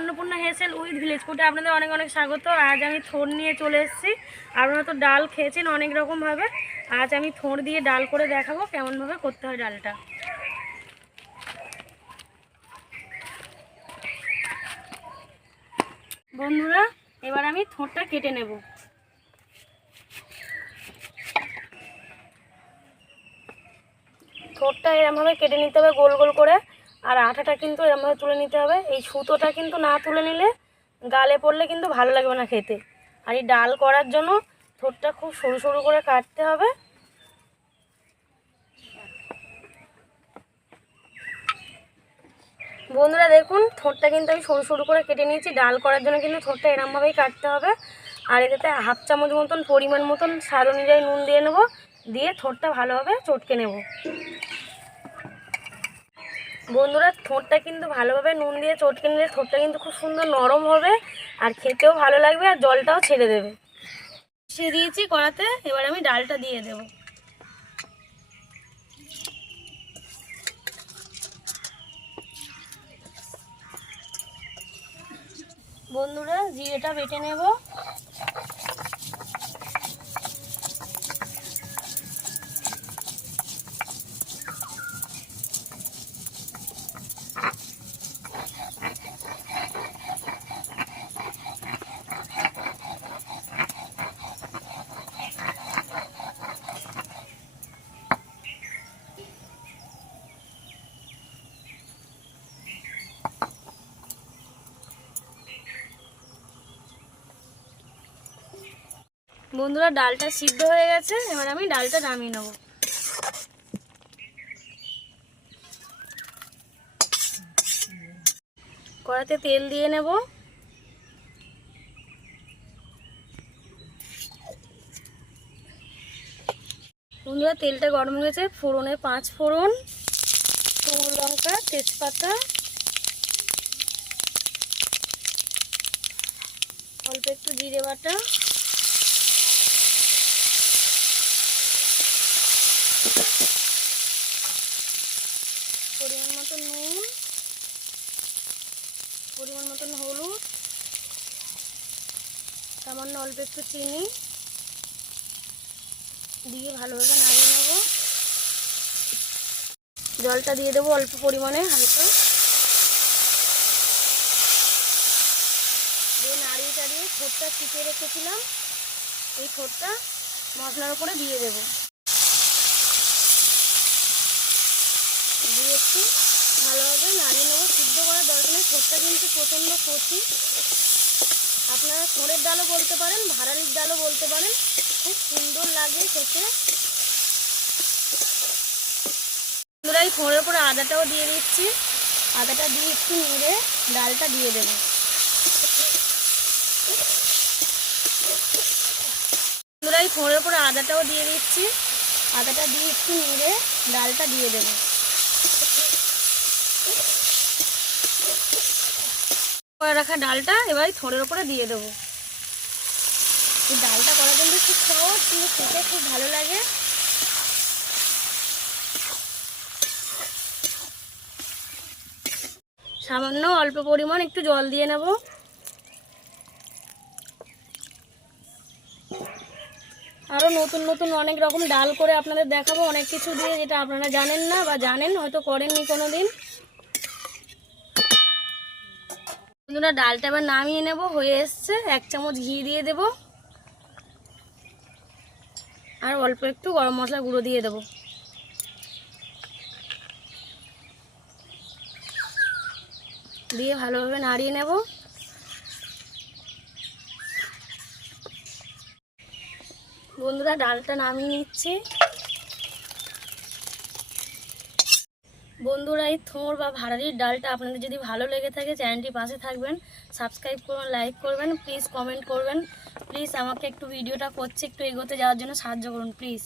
Annapurna হেসেল with village ফুটে আপনাদের অনেক অনেক স্বাগত। আজ আমি থোর নিয়ে চলে এসেছি। আপনারা তো ডাল খেয়েছেন অনেক রকমভাবে। আজ আমি থোর দিয়ে ডাল করে দেখাবো কেমনভাবে করতে হয় ডালটা। বন্ধুরা, এবার আমি থোরটা কেটে নেব। থোরটা এরমভাবে কেটে নিতে হবে গোল গোল করে। আর আঠাটা কিন্তু এরমভাবে তুলে নিতে হবে। এই সুতোটা কিন্তু না তুলে নিলে গালে পড়লে কিন্তু ভালো লাগবে না খেতে। আর এই ডাল করার জন্য থোরটা খুব সরু সরু করে কাটতে হবে। বন্ধুরা দেখুন থোরটা কিন্তু আমি সরু সরু করে কেটে নিয়েছি। ডাল করার জন্য কিন্তু থোরটা এরমভাবেই কাটতে হবে। আর এটাতে হাফ চামচ মতন পরিমাণ মতন স্বাদ অনুযায়ী নুন দিয়ে নেব। দিয়ে থোরটা ভালোভাবে চটকে নেব। বন্ধুরা থোরটা কিন্তু ভালোভাবে নুন দিয়ে চটকে নিলে থোরটা কিন্তু খুব সুন্দর নরম হবে আর খেতেও ভালো লাগবে আর জলটাও ছেড়ে দেবে। সে দিয়েছি কড়াতে, এবার আমি ডালটা দিয়ে দেব। বন্ধুরা, জিরেটা বেটে নেব। বন্ধুরা, ডালটা সিদ্ধ হয়ে গেছে। এবার আমি ডালটা নামিয়ে নেব। কড়াতে তেল দিয়ে নেব। বন্ধুরা, তেলটা গরম হয়ে গেছে। ফোড়নে পাঁচ ফোড়ন, শুকনো লঙ্কা, তেজপাতা, অল্প একটু জিরে বাটা। পরিমাণ মতো নুন, পরিমাণ মতন হলুদ, সামান্য অল্প একটু চিনি দিয়ে ভালোভাবে নাড়িয়ে নেব। জলটা দিয়ে দেবো অল্প পরিমাণে হালকা। দিয়ে নাড়িয়ে চাড়িয়ে ঠোঁটটা চিপে রেখেছিলাম। এই ঠোঁটটা মশলার উপরে দিয়ে দেবো দিয়ে একটু ভালোভাবে নাড়িয়ে নেব, সিদ্ধ করার দরকার নেই ঠোঁটটা কিন্তু প্রচণ্ড কচি। আপনারা ছোঁড়ের ডালও বলতে পারেন, ভাড়ালির ডালও বলতে পারেন, খুব সুন্দর লাগে খেতে। বন্ধুরা, এই ছোঁড়ের উপরে আদাটাও দিয়ে দিচ্ছি। আদাটা দিয়ে একটু নেড়ে ডালটা দিয়ে দেবো। বন্ধুরা, এই ছোঁড়ের উপরে আদাটাও দিয়ে দিচ্ছি। আদাটা দিয়ে একটু নেড়ে ডালটা দিয়ে দেবো। করে রাখা ডালটা, এবার থোড়ের উপরে দিয়ে দেবো। এই ডালটা করার জন্য খুব সহজ কিন্তু খেতে খুব ভালো লাগে। সামান্য অল্প পরিমাণ একটু জল দিয়ে নেব। আরও নতুন নতুন অনেক রকম ডাল করে আপনাদের দেখাবো, অনেক কিছু দিয়ে, যেটা আপনারা জানেন না বা জানেন, হয়তো করেননি কোনো দিন বন্ধুরা, ডালটা এবার নামিয়ে নেব। হয়ে এসছে। এক চামচ ঘি দিয়ে দেব। আর অল্প একটু গরম মশলা গুঁড়ো দিয়ে দেব। দিয়ে ভালোভাবে নাড়িয়ে নেব। বন্ধুরা, ডালটা নামিয়ে নিচ্ছি। বন্ধুরা, এই থোঁড় বা ভাড়ারির ডালটা আপনাদের যদি ভালো লেগে থাকে, চ্যানেলটি পাশে থাকবেন, সাবস্ক্রাইব করবেন লাইক করবেন, প্লিজ কমেন্ট করবেন। প্লিজ আমাকে একটু ভিডিওটা করছে, একটু এগোতে যাওয়ার জন্য সাহায্য করুন, প্লিজ।